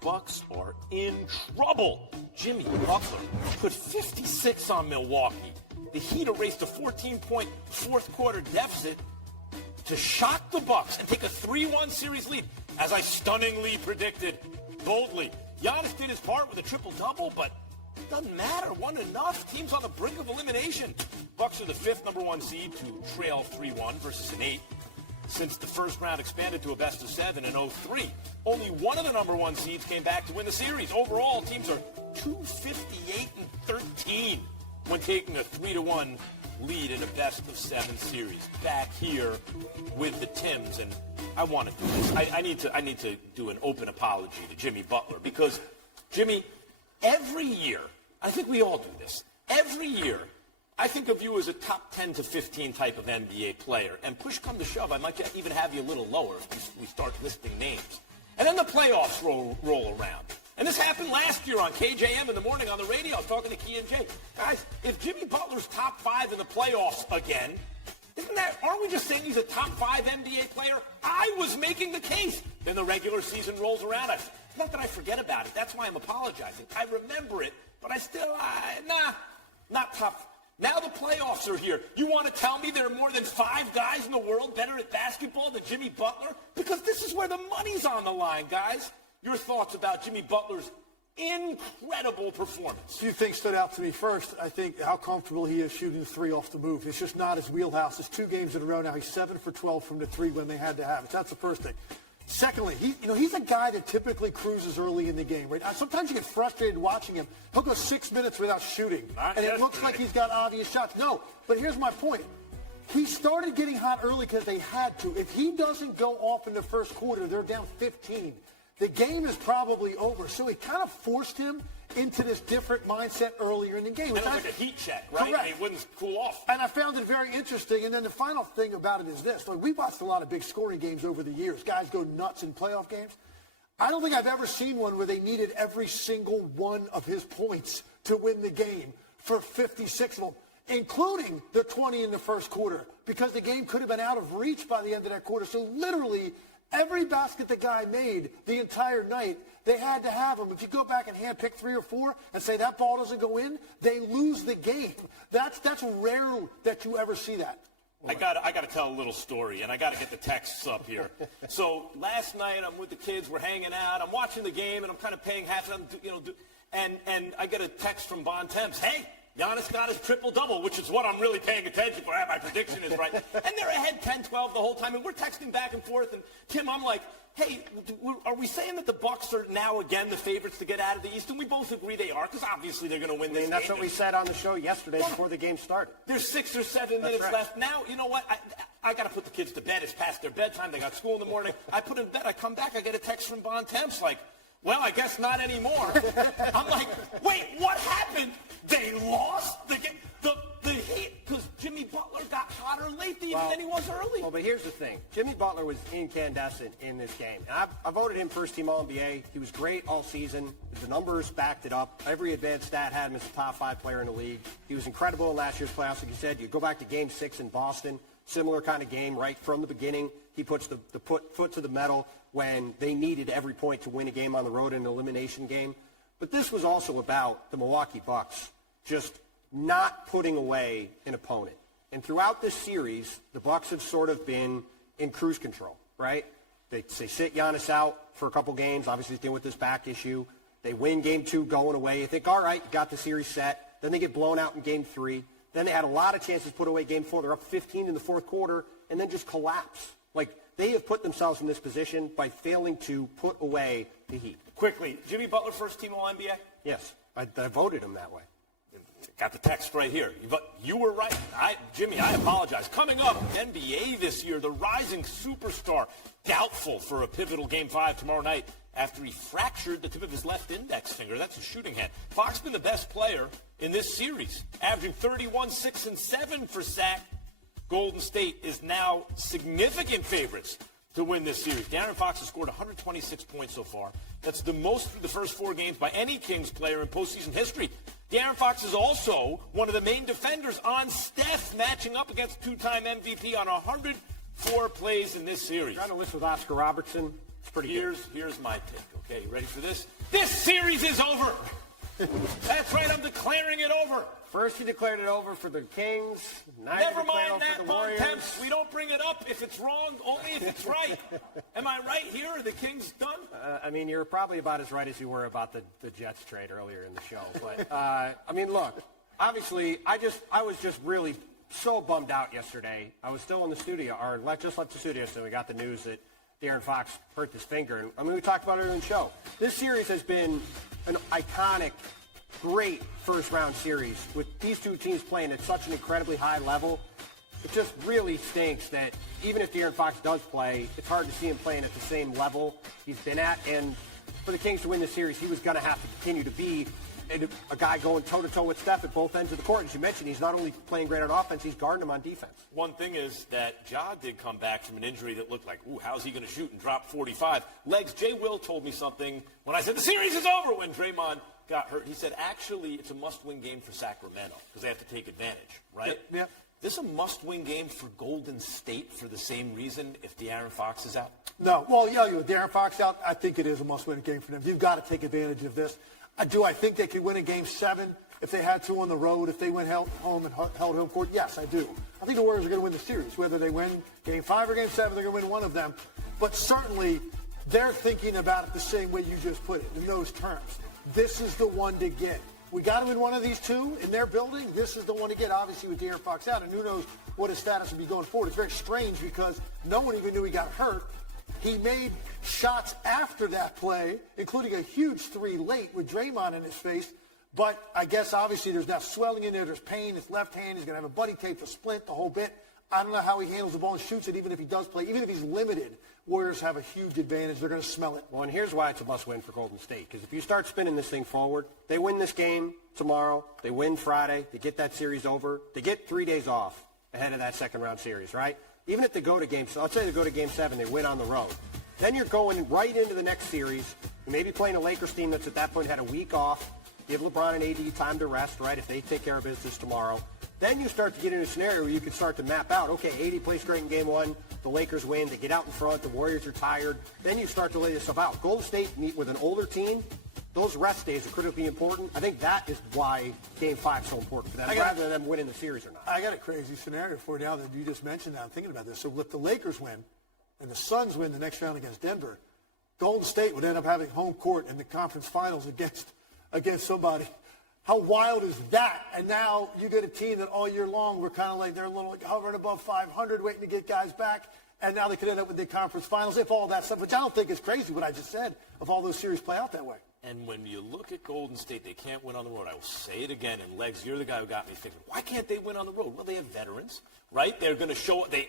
Bucks are in trouble. Jimmy Butler put 56 on Milwaukee. The Heat erased a 14-point fourth-quarter deficit to shock the Bucks and take a 3-1 series lead, as I stunningly predicted, boldly. Giannis did his part with a triple-double, but it doesn't matter. Wasn't enough. Team's on the brink of elimination. Bucks are the fifth number one seed to trail 3-1 versus an 8. Since the first round expanded to a best of 7 in 03. Only one of the number one seeds came back to win the series. Overall, teams are 258-13 when taking a 3-1 lead in a best of 7 series. Back here with the Tims, and I want to do this. I need to do an open apology to Jimmy Butler, because Jimmy, every year, I think we all do this. Every year, I think of you as a top 10 to 15 type of NBA player. And push come to shove, I might even have you a little lower if we start listing names. And then the playoffs roll around. And this happened last year on KJM in the morning on the radio. I was talking to Key and Jay. Guys, if Jimmy Butler's top 5 in the playoffs again, aren't we just saying he's a top 5 NBA player? I was making the case. Then the regular season rolls around. Not that I forget about it. That's why I'm apologizing. I remember it, but I still, not top. Now the playoffs are here. You want to tell me there are more than 5 guys in the world better at basketball than Jimmy Butler? Because this is where the money's on the line, guys. Your thoughts about Jimmy Butler's incredible performance? A few things stood out to me. First, I think how comfortable he is shooting the 3 off the move. It's just not his wheelhouse. It's 2 games in a row now. He's 7 for 12 from the 3 when they had to have it. That's the first thing. Secondly, he's a guy that typically cruises early in the game, right? Sometimes you get frustrated watching him. He'll go 6 minutes without shooting, and it looks like he's got obvious shots. No, but here's my point. He started getting hot early because they had to. If he doesn't go off in the first quarter, they're down 15. The game is probably over. So it kind of forced him into this different mindset earlier in the game. It was like a heat check, right? Correct. He wouldn't cool off. And I found it very interesting. And then the final thing about it is this. Like, we watched a lot of big scoring games over the years. Guys go nuts in playoff games. I don't think I've ever seen one where they needed every single one of his points to win the game for 56 of them, including the 20 in the first quarter, because the game could have been out of reach by the end of that quarter. So literally, every basket the guy made the entire night, they had to have him. If you go back and handpick 3 or 4 and say that ball doesn't go in, they lose the game. That's rare that you ever see that. I got to tell a little story, and I got to get the texts up here. So last night I'm with the kids, we're hanging out, I'm watching the game, and I'm kind of paying half of them, and I get a text from Bon Temps. Hey, Giannis got his triple-double, which is what I'm really paying attention for. My prediction is right. And they're ahead 10-12 the whole time, and we're texting back and forth. And, Tim, I'm like, hey, are we saying that the Bucks are now again the favorites to get out of the East? And we both agree they are, because obviously they're going to win this game. That's what we said on the show yesterday before the game started. There's 6 or 7 minutes left. Now, you know what? I got to put the kids to bed. It's past their bedtime. They got school in the morning. I put in bed. I come back. I get a text from Bon Temps like, well, I guess not anymore. I'm like, wait, what happened? They lost the game. The Heat, because Jimmy Butler got hotter late than he was early. Well, but here's the thing. Jimmy Butler was incandescent in this game. And I voted him first team All-NBA. He was great all season. The numbers backed it up. Every advanced stat had him as a top 5 player in the league. He was incredible in last year's playoffs. Like you said, you go back to Game 6 in Boston, similar kind of game right from the beginning. He puts the foot to the metal when they needed every point to win a game on the road in an elimination game. But this was also about the Milwaukee Bucks just not putting away an opponent. And throughout this series, the Bucks have sort of been in cruise control, right? They sit Giannis out for a couple games. Obviously, he's dealing with this back issue. They win Game 2 going away. You think, all right, you got the series set. Then they get blown out in Game 3. Then they had a lot of chances to put away Game 4. They're up 15 in the fourth quarter and then just collapse. Like, they have put themselves in this position by failing to put away the Heat. Quickly, Jimmy Butler first team All-NBA? Yes, I voted him that way. Got the text right here. But you were right. Jimmy, I apologize. Coming up, NBA this year, the rising superstar, doubtful for a pivotal Game 5 tomorrow night after he fractured the tip of his left index finger. That's a shooting hand. Fox been the best player in this series, averaging 31, 6, and 7 for Sac. Golden State is now significant favorites to win this series. De'Aaron Fox has scored 126 points so far. That's the most through the first 4 games by any Kings player in postseason history. De'Aaron Fox is also one of the main defenders on Steph, matching up against 2-time MVP on 104 plays in this series. Trying to list with Oscar Robertson. It's pretty good. Here's my pick, okay? Okay, you ready for this? This series is over. That's right, I'm declaring it over. First, you declared it over for the Kings. Now Never you declared mind it over that, for the Warriors. Bontemps. We don't bring it up if it's wrong, only if it's right. Am I right here? Are the Kings done? I mean, you're probably about as right as you were about the Jets trade earlier in the show. But, I mean, look, obviously, I was just really so bummed out yesterday. I was still in the studio, or just left the studio, so we got the news that De'Aaron Fox hurt his finger. And I mean, we talked about it in the show. This series has been an iconic, great first-round series with these two teams playing at such an incredibly high level. It just really stinks that even if De'Aaron Fox does play, it's hard to see him playing at the same level he's been at. And for the Kings to win this series, he was going to have to continue to be a guy going toe-to-toe with Steph at both ends of the court. As you mentioned, he's not only playing great on offense, he's guarding him on defense. One thing is that Ja did come back from an injury that looked like, ooh, how's he going to shoot and drop 45? Legs, Jay Will told me something when I said the series is over when Draymond got hurt. He said, actually, it's a must-win game for Sacramento because they have to take advantage, right? Yeah. This a must-win game for Golden State for the same reason if De'Aaron Fox is out? No. Well, yeah, with De'Aaron Fox out, I think it is a must-win game for them. You've got to take advantage of this. I think they could win a Game 7 if they had to on the road, if they went home and held home court. Yes, I do. I think the Warriors are going to win the series. Whether they win Game 5 or Game 7, they're going to win one of them. But certainly, they're thinking about it the same way you just put it, in those terms. This is the one to get. We got to win one of these two in their building. This is the one to get, obviously, with De'Aaron Fox out. And who knows what his status will be going forward. It's very strange because no one even knew he got hurt. He made shots after that play, including a huge three late with Draymond in his face. But I guess, obviously, there's now swelling in there. There's pain. His left hand. He's going to have a buddy tape, a splint, the whole bit. I don't know how he handles the ball and shoots it, even if he does play. Even if he's limited, Warriors have a huge advantage. They're going to smell it. Well, and here's why it's a must-win for Golden State. Because if you start spinning this thing forward, they win this game tomorrow. They win Friday. They get that series over. They get 3 days off ahead of that second-round series, right? Even if they go to Game 7, let's say they go to Game 7, they win on the road. Then you're going right into the next series. You may be playing a Lakers team that's at that point had a week off. Give LeBron and AD time to rest, right, if they take care of business tomorrow. Then you start to get in a scenario where you can start to map out, okay, AD plays great in Game 1. The Lakers win. They get out in front. The Warriors are tired. Then you start to lay this stuff out. Golden State meet with an older team. Those rest days are critically important. I think that is why Game 5 is so important for them, rather than them winning the series or not. I got a crazy scenario for you now that you just mentioned that. I'm thinking about this. So if the Lakers win and the Suns win the next round against Denver, Golden State would end up having home court in the conference finals against somebody. How wild is that? And now you get a team that all year long we're kind of like they're a little like hovering above 500, waiting to get guys back. And now they could end up with the conference finals if all that stuff, which I don't think is crazy what I just said, if all those series play out that way. And when you look at Golden State, they can't win on the road. I will say it again, and Legs, you're the guy who got me thinking, why can't they win on the road? Well, they have veterans, right? They're going to show – they